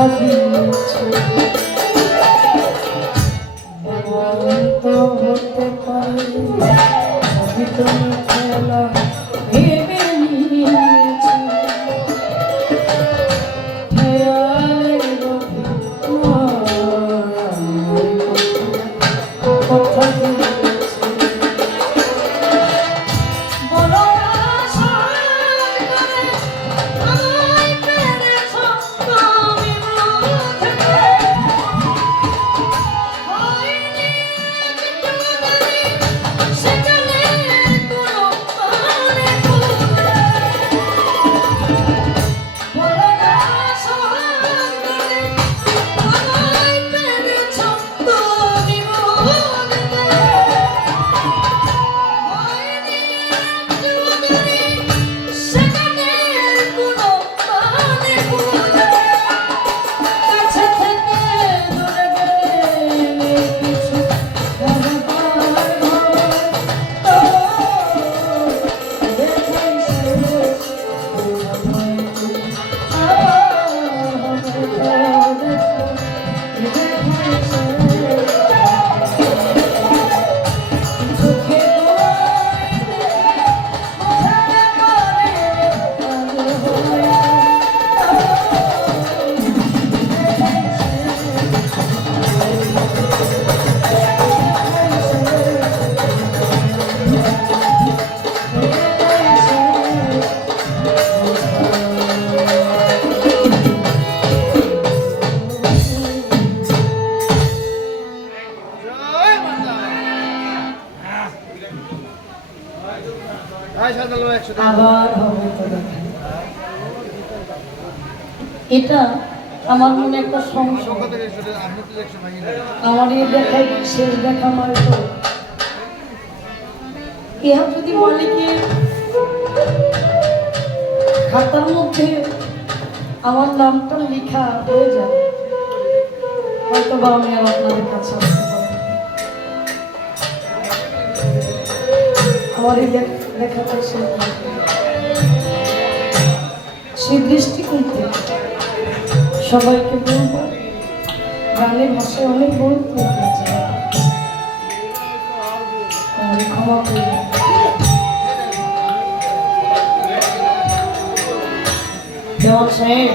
কথা এটা আমার মনে একটা সংশয়। আমার এই দেখাই শেষ দেখা আমার তো? ইহা যদি মালিকের খাতার মধ্যে আমার নামটা লেখা হয়ে যায় হয়তো বা আমি আর আপনাদের কাছে আমার এই লেখ- লেখাটা থাকবে। সেই দৃষ্টিকোণ থেকে সবাইকে বলব গানের ভাষায় অনেক হয়েছে আমাকে ক্ষমা সাহেব।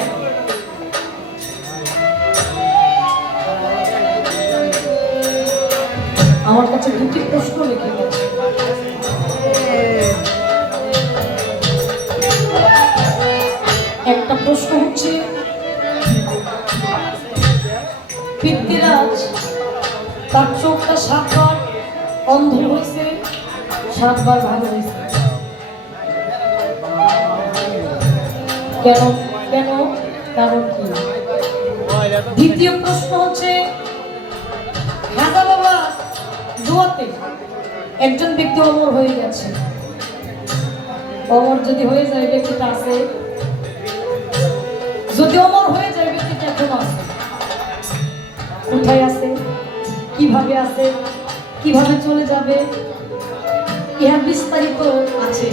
আমার কাছে দুটি প্রশ্ন লিখে সাতবার অন্ধ হয়েছে, সাতবার ভালো হয়েছে। কেন কেন? কারণ কি? দ্বিতীয় প্রশ্ন হচ্ছে বাবা দোয়াতে একজন ব্যক্তি অমর হয়ে গেছে। অমর যদি হয়ে যায়, ব্যক্তিটা আছে। যদি অমর হয়ে যায়, ব্যক্তিটা এখন আছে। কোথায় আছে? কীভাবে আছে, কীভাবে চলে যাবে ইহা বিস্তারিত আছে।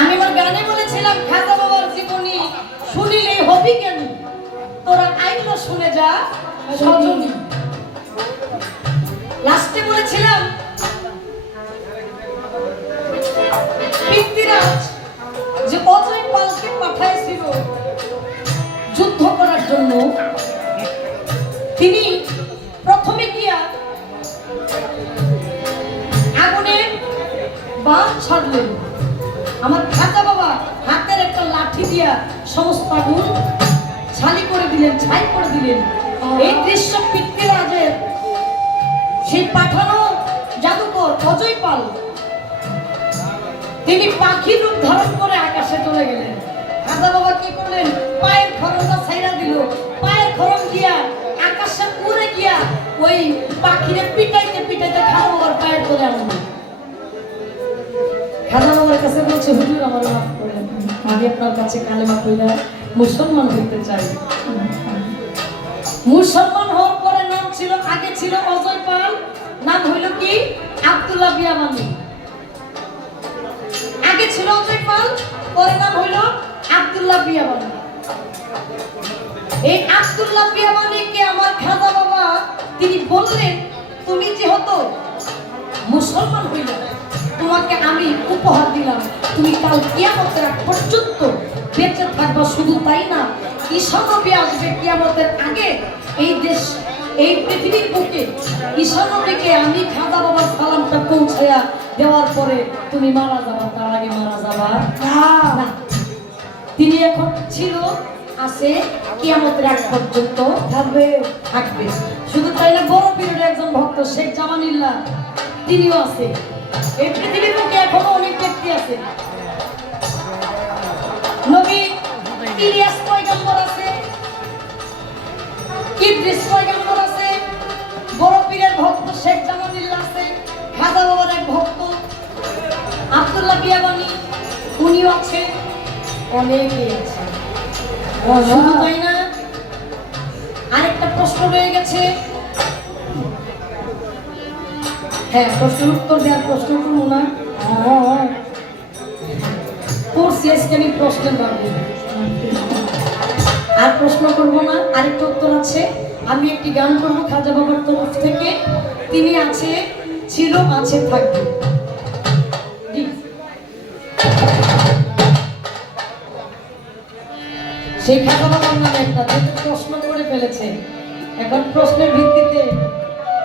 আমি আমার গানে বলেছিলাম, খাজা বাবার জীবনী শুনিলেই হবি কেন তোরা আইলো শুনে যা, সজনী। লাস্টে বলেছিলাম যে অজয় পালকে পাঠাইছিল যুদ্ধ করার জন্য বান ছাড়লেন আমার খাজা বাবা হাতের একটা লাঠি দিয়া সমস্ত আগুন ছালি করে দিলেন, ছাই করে দিলেন। এই দৃশ্য পৃথ্বীরাজের সেই পাঠানো জাদুকর অজয় পাল, তিনি পাখি রূপ ধারণ করে আকাশে চলে গেলেন। খাজা বাবা কি করলেন? পায়ের খরমটা ছাইরা দিল। পায়ের খরম দিয়া আকাশে উড়ে গিয়া ওই পাখিরে পিটাইতে পিটাইতে খাজা বাবার পায়ের তলে আনলো খাজা বাবার কাছে বলছে, হুজুর, আমার মাফ করেন আমি আপনার কাছে কালেমা কইলা মুসলমান হইতে চাই। মুসলমান হওয়ার পরে নাম ছিল, আগে ছিল অজয় পাল, নাম হইল কি? আব্দুল্লাহ বিয়াবানি আগে ছিল অজয় পাল, পরে নাম হইল আব্দুল্লাহ বিয়াবানি এই আব্দুল্লাহ বিয়াবানিকে আমার খাজা বাবা, তিনি বললেন, তুমি যেহেতু মুসলমান হইল তোমাকে আমি উপহার দিলাম। তুমি কাল কিয়ামতের পর্যন্ত বেঁচে থাকবা শুধু তাই না ঈশা নবী আসবে কিয়ামতের আগে। এই দেশ এই পৃথিবীর বুকে ঈশা নবীকে আমি খাজা বাবার সালামটা পৌঁছায়া দেওয়ার পরে তুমি মারা যাবা তার আগে মারা যাবা। না। তিনি এখন ছিল আছে কিয়ামতের এক পর্যন্ত থাকবে থাকবে। শুধু তাই না বড় পীরের একজন ভক্ত শেখ জামানিল্লাহ তিনিও আছে। এই পৃথিবীর বুকে এখনও অনেক ব্যক্তি আছে। নবী ইলিয়াস পয়গম্বর আছে ইদ্রিস পয়গম্বর আছে বড় পীরের ভক্ত শেখ জামানিল্লাহ আছে খাজা বাবার এক ভক্ত আব্দুল্লাহ বিয়াবানি উনিও আছে অনেকেই আছে। শুধু তাই না আরেকটা প্রশ্ন রয়ে গেছে হ্যাঁ প্রশ্নের উত্তর দেওয়ার প্রশ্ন করব না। করছি আজকে আমি প্রশ্নের বাড়ি আর প্রশ্ন করব না, আরেকটা উত্তর আছে। আমি একটি গান করব খাজা বাবার তরফ থেকে। তিনি আছে, ছিল, আছে, থাকবে। সেই খাজা বাবার নামে একটা প্রশ্ন করে ফেলেছে। এখন প্রশ্নের ভিত্তিতে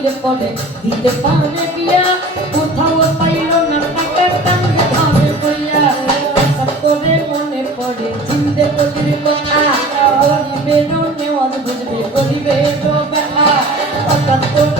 হইলে পরে, দিতে পারবে বিয়া। কোথাও পাইল না টাকা কান্দে ঘরে বইয়া। হঠাৎ করে মনে পড়ে, চিনতে বলির কথা গরিবেরও নেওয়াজ বুঝবে, গরিবেরও বেলা। হঠাৎ করে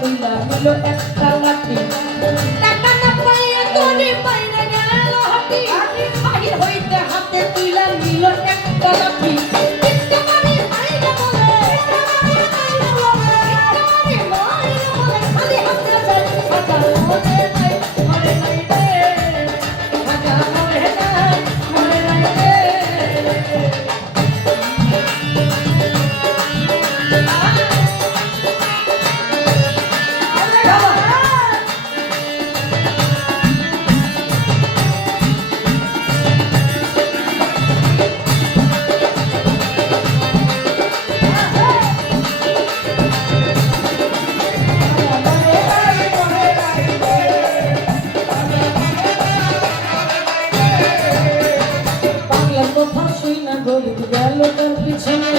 হাতে তুইলা নিল পিছনে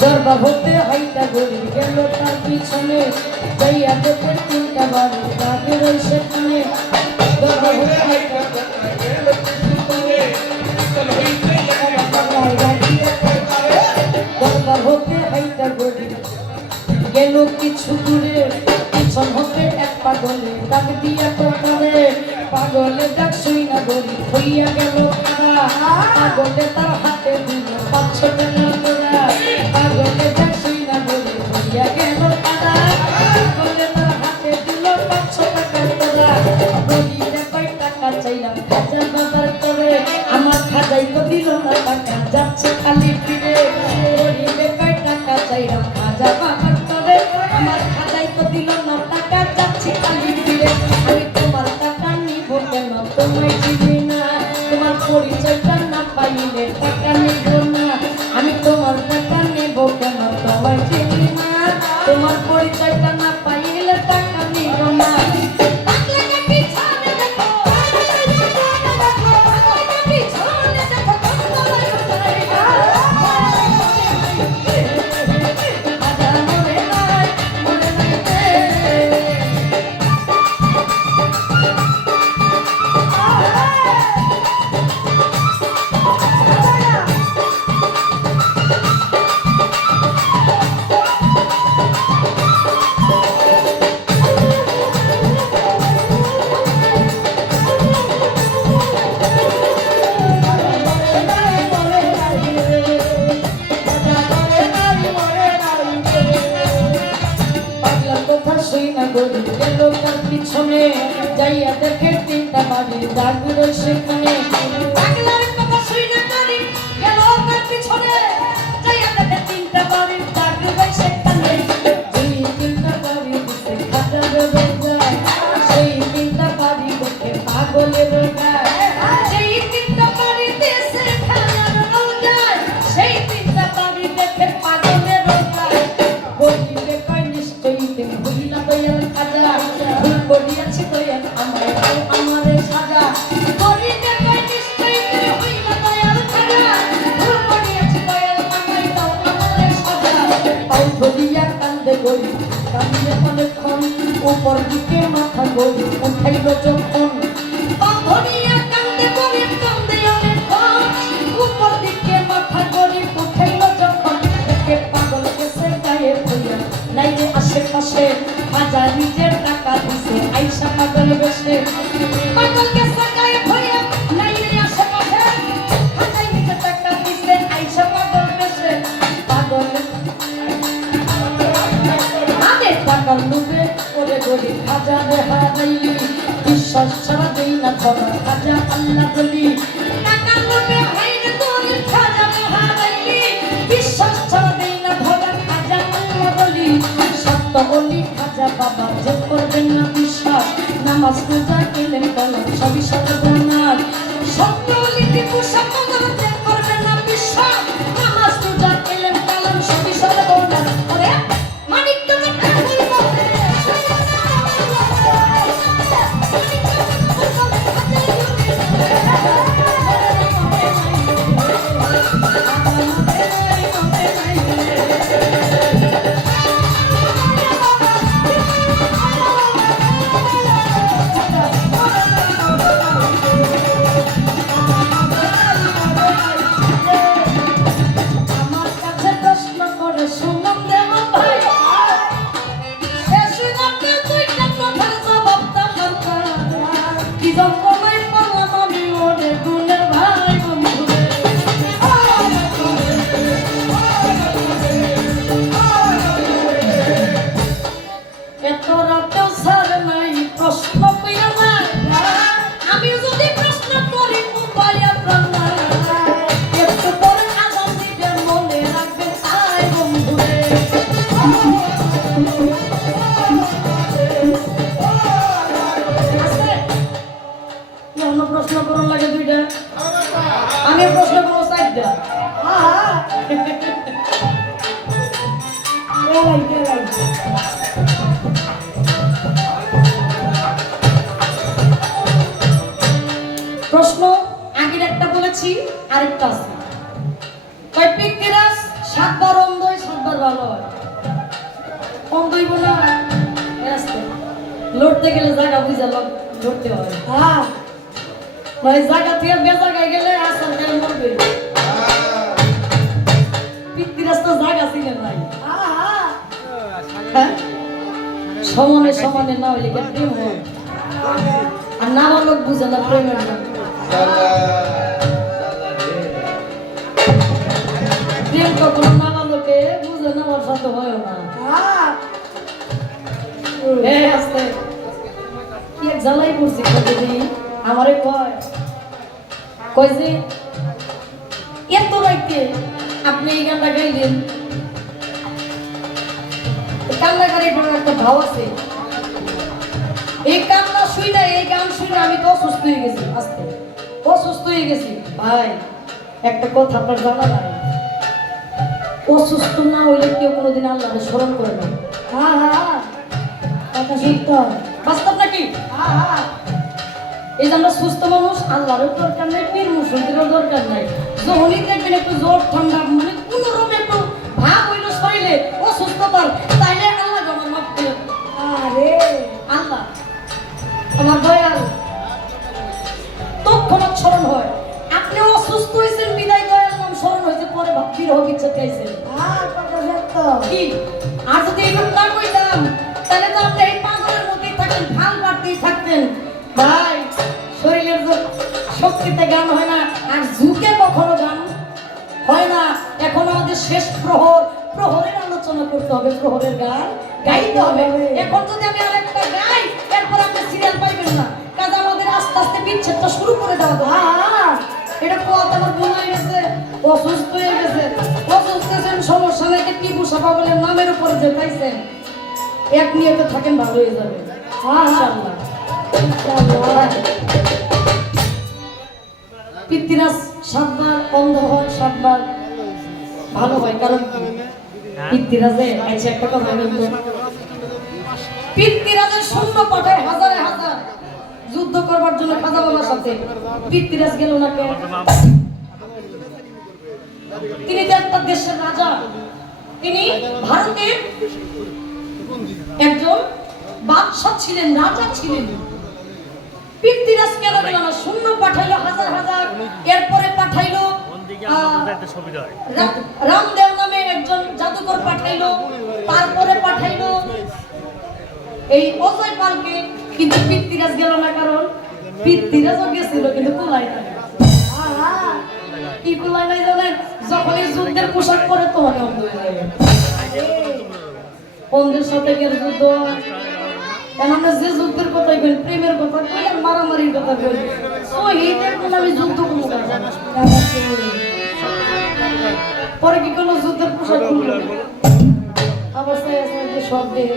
দরবার হতে হাইটা গরিব গেল তার পিছনে, যাইয়া দেখে তিনটা বাড়ি তাদের ওই সেখানে দরবার হতে হাইটা দরবার হতে হাইটা গরিব গেল কিছু দূরে। পিছন পাগলে ডাক দিয়া প্রকারে পাগলে ডাক শুই না গরি হইয়া গেল তারা পাগলে তার হাতে দিল পাঁচশো টাকা তোরা শুই না গরি চাইলাম খাজা বাবার করে। আমার খাজাই তো দিল না টাকা, যাচ্ছে খালি টাকার লোভে করে গরিব হাজারে হারাইলি, বিশ্বাস ছাড়া দেই না খবর হাজার আল্লাহ বলি। টাকার লোভে হাইরে গরিব হাজারে হারাইলি, বিশ্বাস ছাড়া দেই না খবর হাজার আল্লাহ বলি। লোক বুঝে না প্রেমের প্রেম কখনো নাবালকে বুঝে নেওয়ার সাথে হয় না এ আস্তে কি এক জ্বালাই করছি কতদিন আমারে কয় কয় যে এত রাইতে আপনি এই গানটা গাইলেন কান্নাকারি করার একটা ভাব আছে এই কান্না শুই না এই গান শুই না আমি তো অসুস্থ হয়ে গেছি, আস্তে। অসুস্থ হয়ে গেছি। ভাই, একটা কথা আপনার জানা নাই। অসুস্থ না হইলে কেউ কোনোদিন আল্লাহ স্মরণ করে না। হ্যাঁ হ্যাঁ কথা সত্য বাস্তব নাকি? এই যে আমরা সুস্থ মানুষ, আল্লাহরও দরকার নাই পীর মুসলিমেরও দরকার নাই। যখনই দেখবেন একটু জ্বর, ঠান্ডা মানে কোন রকম একটু ভাব হইল শরীরে, অসুস্থতার আমার দয়াল। তৎক্ষণাৎ স্মরণ হয়। আপনি অসুস্থ হয়েছেন বিদায় দয়াল নাম স্মরণ হয়েছে পরে ভক্তির হোক ইচ্ছা চাইছেন কি? আর যদি এইরকম না কইতাম তাহলে তো আপনি এই পাগলের মধ্যেই থাকতেন ভালো বাড়তেই থাকতেন। ভাই শরীরের শক্তিতে গান হয় না আর ঝুঁকে কখনো গান হয় না। এখন আমাদের শেষ প্রহর প্রহরের আলোচনা করতে হবে প্রহরের গান গাইতে হবে। এখন যদি আমি আরেকটা গাই এরপর সিরিয়াল পাইবেন না। কাজ আমাদের আস্তে আস্তে বিচ্ছেদটা শুরু করে দেওয়া তো। এটা কথা আমার ভুল হয়ে গেছে। অসুস্থ হয়ে গেছে। অসুস্থ হয়েছেন, সমস্যা নাই টিপু সাপা বলে নামের উপরে যে পাইছেন, এক নিয়তে থাকেন, ভালো হয়ে যাবে। পিতৃরাজ সাতবার অন্ধ হয় সাতবার। ভালো হয়, কারণ? পিতৃরাজে আচ্ছা একটা কথা বলব। পিতৃরাজের শূন্য পাঠায় হাজারে হাজার যুদ্ধ করবার জন্য খাজা বাবার সাথে। পিতৃরাজ গেল না কেন তিনি তো একটা দেশের রাজা। তিনি ভারতের একজন বাদশাহ ছিলেন রাজা ছিলেন। পিতৃরাজ কেন গেল না শূন্য পাঠাইলো হাজার হাজার। এরপরে পাঠাইলো রামদেব নামে একজন জাদুকর পাঠাইলো তারপরে পাঠাইলো এই অজয় পালকে কিন্তু পিতৃরাজ গেল না, কারণ পিতৃরাজও গেছিল, কিন্তু কুলাই না কি কুলাই নাই জানেন? যখন এই যুদ্ধের পোশাক পরে তখন অন্ধ হয়ে যাবে অন্ধের সাথে গেলে যুদ্ধ। এখন যে যুদ্ধের কথা কই প্রেমের কথা কই মারামারির কথা কই শহীদের কোন আমি যুদ্ধ কোনো? পরে কি কোনো যুদ্ধের পোশাক আবার আছে সব দেহে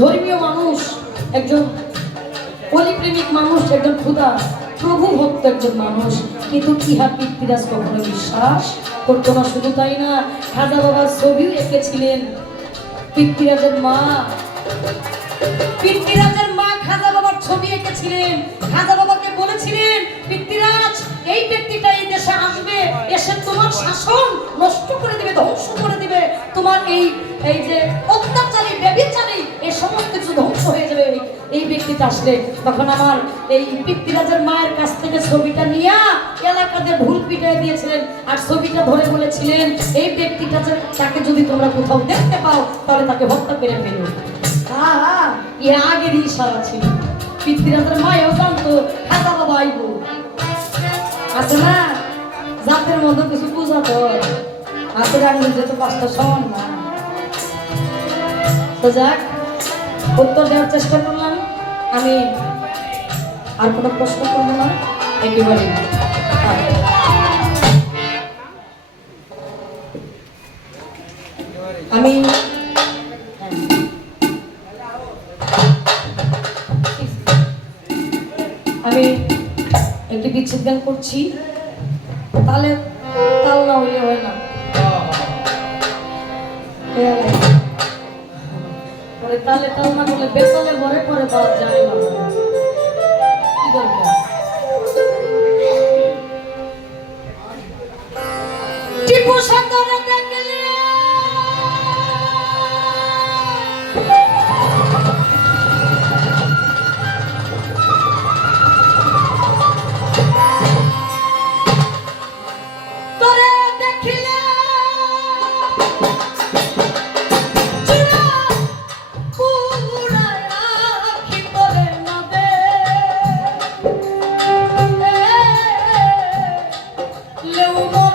ধর্মীয় মানুষ, একজন পলিপ্রেমিক মানুষ, একজন ক্ষুদা প্রভু ভক্ত একজন মানুষ, কিন্তু ইহা পৃথ্বীরাজ কখনো বিশ্বাস করতো না, শুধু তাই না খাজা বাবার ছবিও এঁকেছিলেন। পৃথ্বীরাজের মা পৃথ্বীরাজের মা খাজা বাবার ছবি এঁকেছিলেন। খাজা বাবাকে বলেছিলেন, পৃথ্বীরাজ, এই ব্যক্তিটা এই দেশে আসবে, এসে তোমার শাসন নষ্ট করে দিবে, ধ্বংস করে দিবে। তোমার এই এই যে অত্যাচারী ব্যভিচারী এই সমস্ত কিছু ধ্বংস হয়ে যাবে। এই- ব্যক্তিটা আসলে তখন আমার এই পৃথ্বীরাজের মায়ের কাছ থেকে ছবিটা নিয়ে এলাকাতে ঢুল পিটিয়ে দিয়েছিলেন আর ছবিটা ধরে বলেছিলেন এই ব্যক্তিটা তাকে যদি তোমরা কোথাও দেখতে পাও তাহলে তাকে হত্যা করে ফেলো। আহা, এ আগের ইশারা ছিল। পৃথ্বীরাজের মায়েও জানতো খাজা বাবা আইব। আছে না? জাতের মধ্যে কিছু পূজা তো হাতের আঙুল যেত পাঁচটা সমান না। তো যাক উত্তর দেওয়ার চেষ্টা করলাম। আমি আর কোনো প্রশ্ন করব না একেবারে। আমি আমি একটি বিচ্ছেদ গান করছি। তাহলে তাল না হইলে হয় না। বলে, তালে তাল না বলে বেতালে ভরে পরে পাওয়া যায় না। কি দরকার? টিপু সাহেব